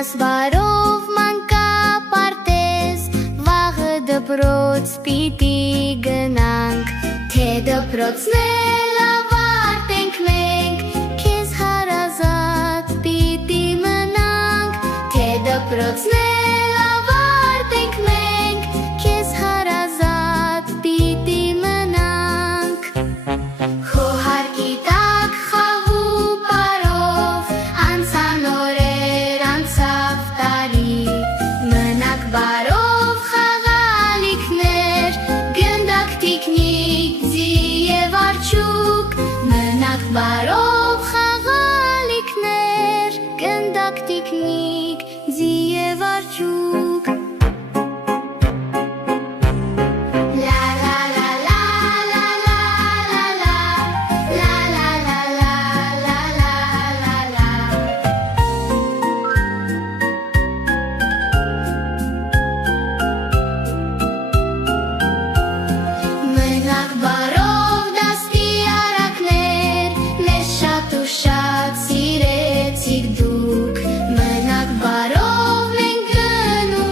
Բարով մանկա պարտեզ, վաղը դպրոց պիտի գնանք, թե դպրոցն էլ ավարտենք մենք, քեզ հարազատ պիտի մնանք, թե դպրոցն էլ ավարտենք մենք, քեզ հարազատ պիտի մնանք։ Քո հարկի տակ խաղու պարով անցան օրեր, անցավ տարի, մնաք բարով խաղալիքներ, գնդակ տիկնիկ, ձի և արջուկ, մնաք բարով խաղալիքներ, գնդակ տիկնիկ, ձի և արջուկ։ Մնաք բարով դաստի արակներ, մեզ շատ ու շատ սիրեցիք դուք, մնաք բարով մենք գնում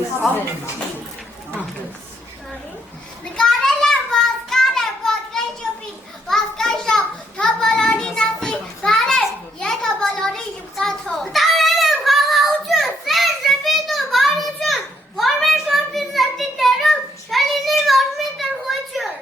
Նկարել եմ Վասկարը, ոսկե շուպից, Վասկա շապ, թոպոլորի նասի, բարև, եթե բոլորի յուպտաթով։ Տարել եմ խաղաղություն, սեր, ժպիտ ու բարություն, որ մեր շորպի սրտիկներում չլինի ոչ մի տրղություն։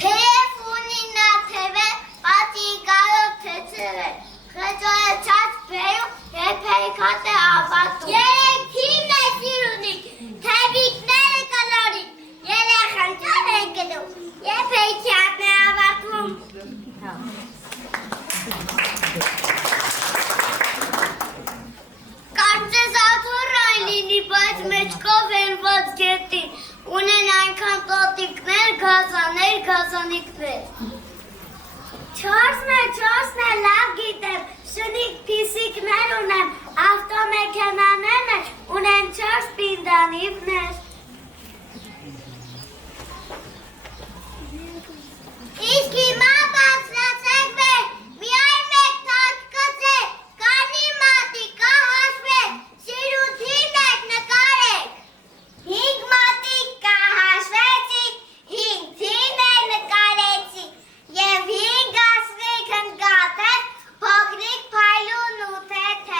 Թեև ունի նա թևե, պատի գալով թեցել է, խեջոյացած բերում և հեքատ է ավատում։ Երեք թիմն է սիրունիկ, թևիկները կլորիկ, երեխան ճար է գնում, և հեքատն է ավատում։ Կարծես աթոռ այն լինի, բայց մեջքով հենված գետի, ունեն այնքան տոտիկներ, գազաներ, գազանիկներ։ Չորսն է լավ գիտեմ, շնիկ պիսիկներ ունեմ, ավտոմեքենաներն ունեն 4 պինդանիվներ։ Իսկ հիմա բացրացեք մեր, միայն մեկ թատկացեք, կանի մատի, կա հաշվեք, սիրութին եք նկարեք։ 5 մատիկ կա հաշվեցիք, 5 թին եք նկարեցիք, և 5 ասվիկ հնկաթեք, փոքրիկ փայլուն ու թեթև։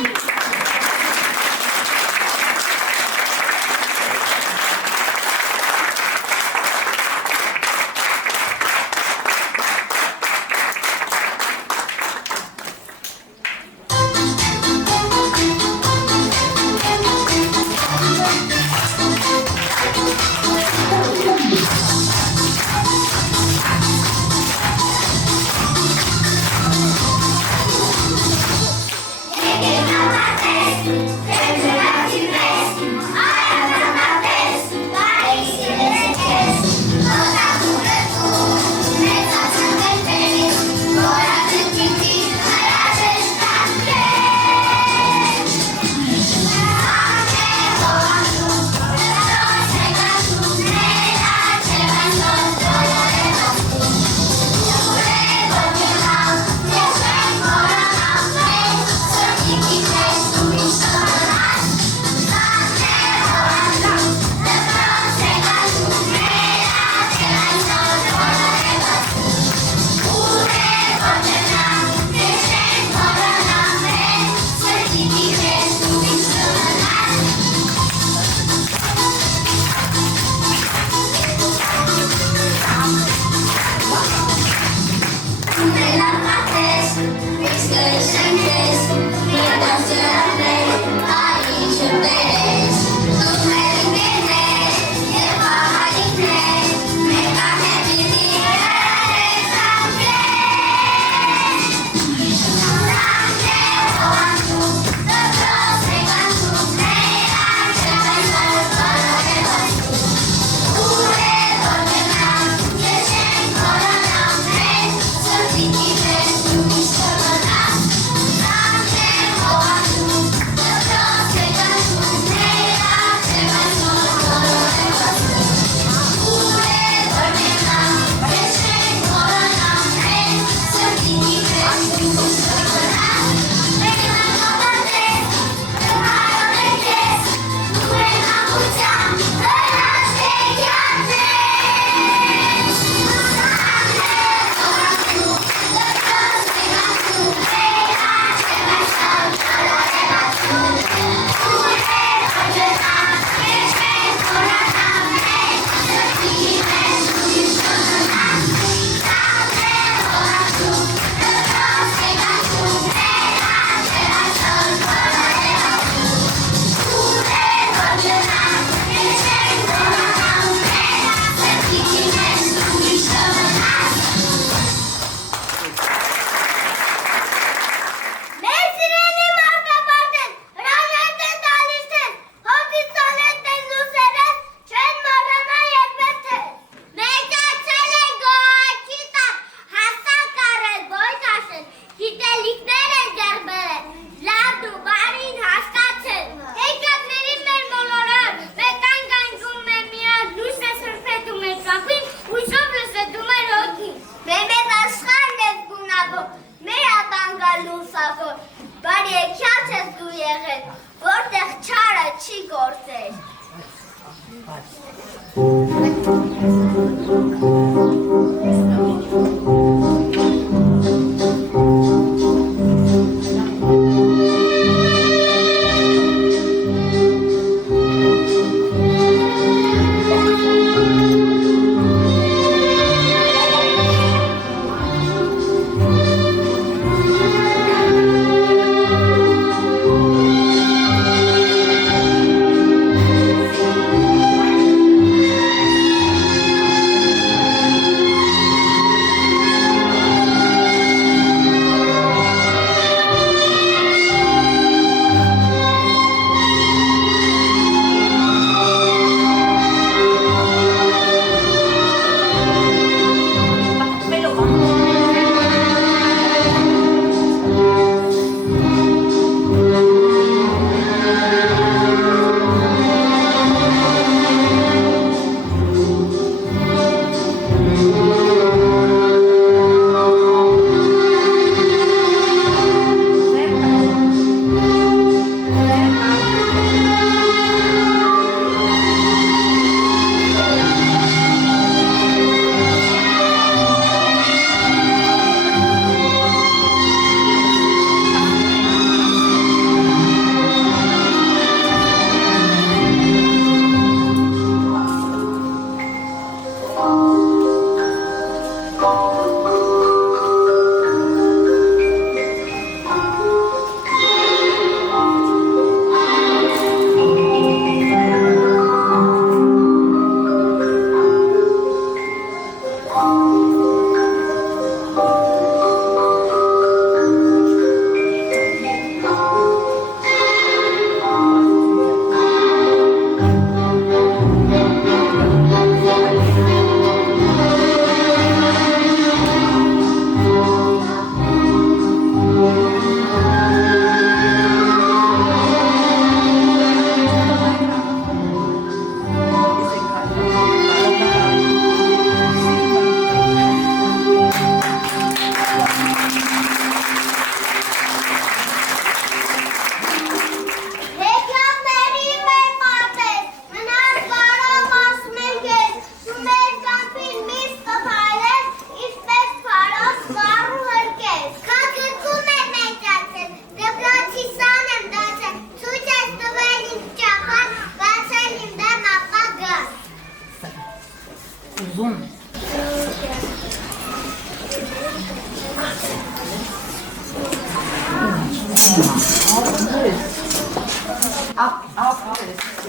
Thank you.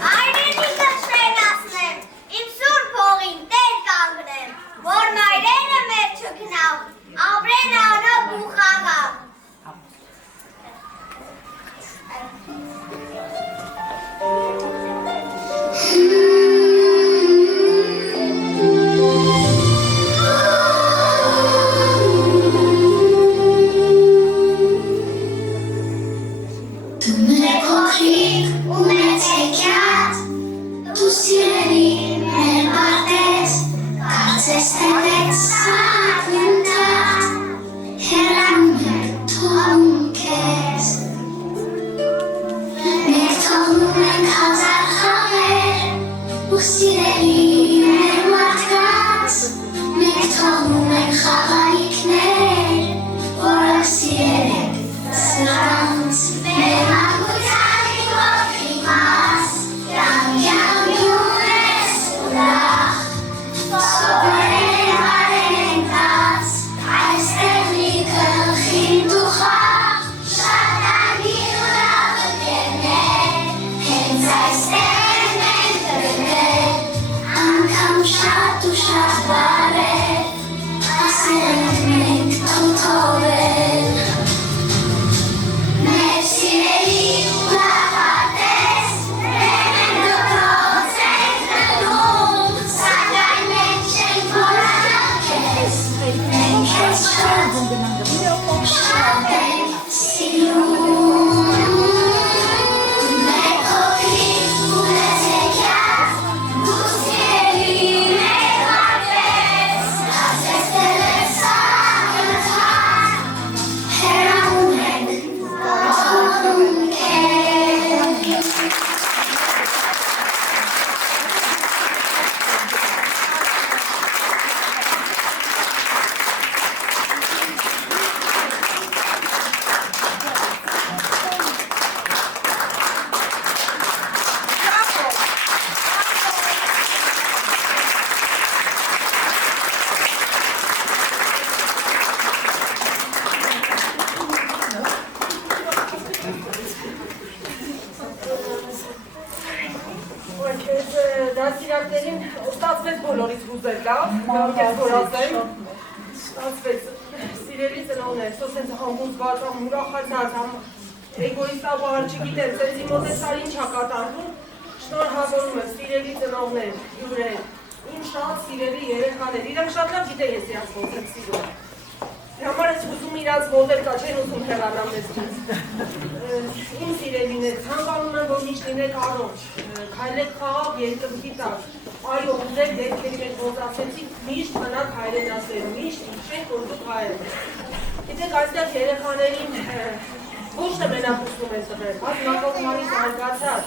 Այրենիքը շենացնեմ, իմ սուր փողին տեր կանգնեմ, որ նայրենը մեր չգնավ, ապրեն անով ու խաղավ։ Էգոիստաբար չգիտեմ, սենց իմ մոտեցար ինչ հակատարկում, շնորհավորում եմ, սիրելի ծնողներ, հյուրեր, իմ շատ սիրելի երեխաներ, իրանք շատ լավ գիտե ես իրանք ոնց եմ սիրում։ Համար ես ուզում իրանք մոդելկա, չեն ուզում հեղանամ ես։ Իմ սիրելիներ, ցանկանում եմ, որ միշտ լինեք առողջ, քայլեք խաղաղ երկնքի տակ, այո, ուզեք դեպքերի մեջ ոնց ասեցիք, միշտ մնաք հայրենասեր, միշտ իջեք, որ դուք հայր եք։ Գիտեք, այստեղ երեխաներին ոչ թե մենակ ուսում են տվել, բայց մակողմանից արգացած,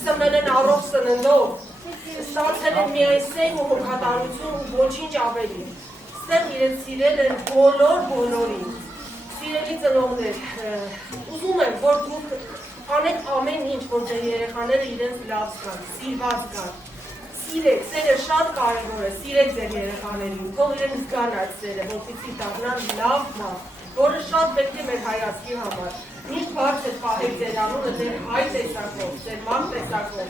սմեն են առող սննդով, ստացել են միայն սենք ու հոգատարություն ու ոչինչ ավելի։ Ստեղ իրենց սիրել են բոլորին։ Սիրելի ծնողներ, ուզում եմ, որ դուք անեք ամեն ինչ, որ ձեր երեխաները իրենց լավ զգան, սիրված զգան։ Սիրեք, սերը շատ կարևոր է, սիրեք ձեր երեխաներին, թող իրենք զգան այդ սերը, որպեսզի դառնան լավ մահ, որը շատ պետք է մեր հայացքի համար։ Միշտ բարձր պահեք ձեր անունը, ձեր հայ տեսակով, ձեր մամ տեսակով։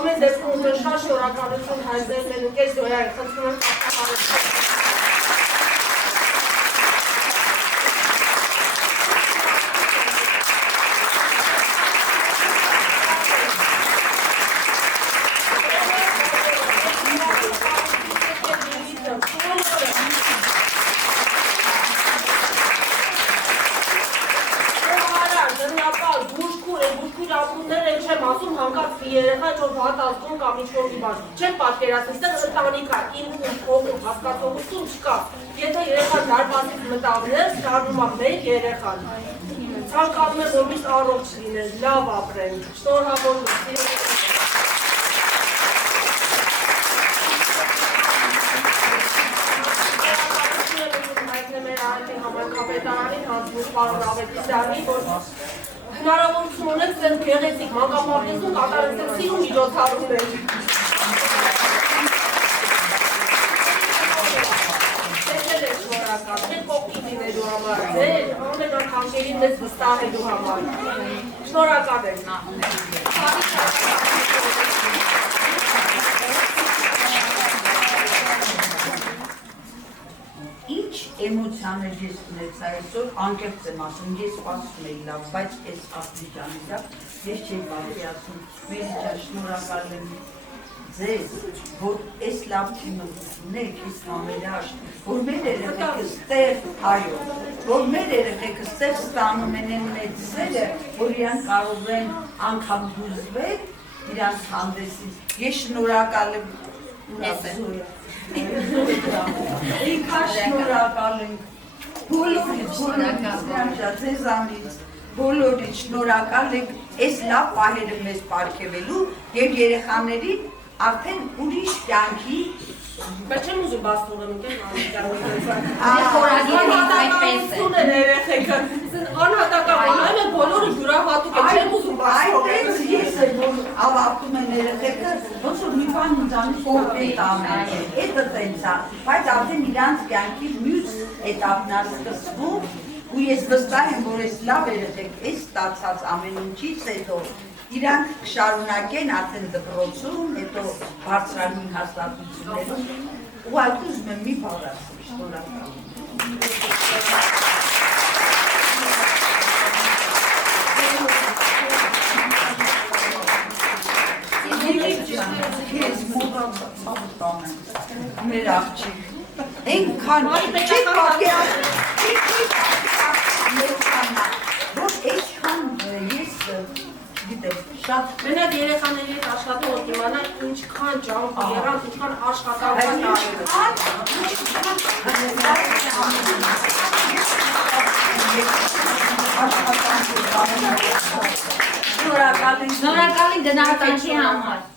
Ամեն դեպքում ուզում շատ շնորհակալություն հայտնել մեր ընկեր Զոյայի, խնդրում եմ չեք պատկերացնում, ստեղ ընտանիք է, իմ ում հասկացողություն չկա։ Եթե երեխան դարպասից մտավներ, դառնում է մեր երեխան։ Ցանկանում եմ, որ միշտ առողջ լինեն, լավ ապրեն, շնորհավորում եմ։ Մեր այդի համայնքապետարանին հանձնում պարոն Ավետիսյանին, որ հնարավորություն ունեք ձեր գեղեցիկ մանկապարտեզում կատարել ձեր սիրուն միջոցառումներ։ Thank you. համար, ձեր ամենախնդիրին մեզ վստահելու համար։ Շնորհակալ եմ։ Ինչ էմոցիաներ ես ունեցա այսօր, անկեղծ եմ ասում, ես սպասում էի լավ, բայց այս աստիճանի դա ես չէի պատկերացնում, Մերիջան, շնորհակալ եմ ձեզ, որ այս լավ թիմը ունեք, այս համերաշտ, որ մեր երեխեքը ստեղ, այո, որ մեր երեխեքը ստեղ ստանում են այն մեծ սերը, որ իրանք կարող են անգամ հուզվել իրանք հանդեսից, ես շնորհակալ եմ Ինքա շնորհակալ ենք բոլորից, ձեզանից, բոլորից շնորհակալ ենք այս լավ պահերը մեզ պարգևելու և երեխաներին արդեն ուրիշ կյանքի Բայց չեմ ուզում բաց թողեմ, բոլորը յուրահատուկ են, չեմ ուզում բաց թողեմ։ Այդպես ես եմ, որ ավարտում են երեխեքը, ոնց որ մի բան ինձանից կողպետ ամեն է, էտը տենց է, բայց արդեն իրանց կյանքի մյուս էտապն է սկսվում, ու ես վստահ եմ, որ այս լավ երեխեք, այս ստացած ամեն ինչից հետո իրանք կշարունակեն արդեն դպրոցում, հետո բարձրագույն հաստատություններում, ու այդ ուզում եմ մի բառ ասեմ, շնորհակալ Քեզ մոտացավ մեր աղջիկ, այնքան չի որ այսքան ես գիտեմ, շատ Մենակ երեխաների հետ աշխատում որ իմանան ինչքան ջանք եղան, ինչքան աշխատանք շնորհակալ ենք Շնորհակալ ենք գնահատանքի համար։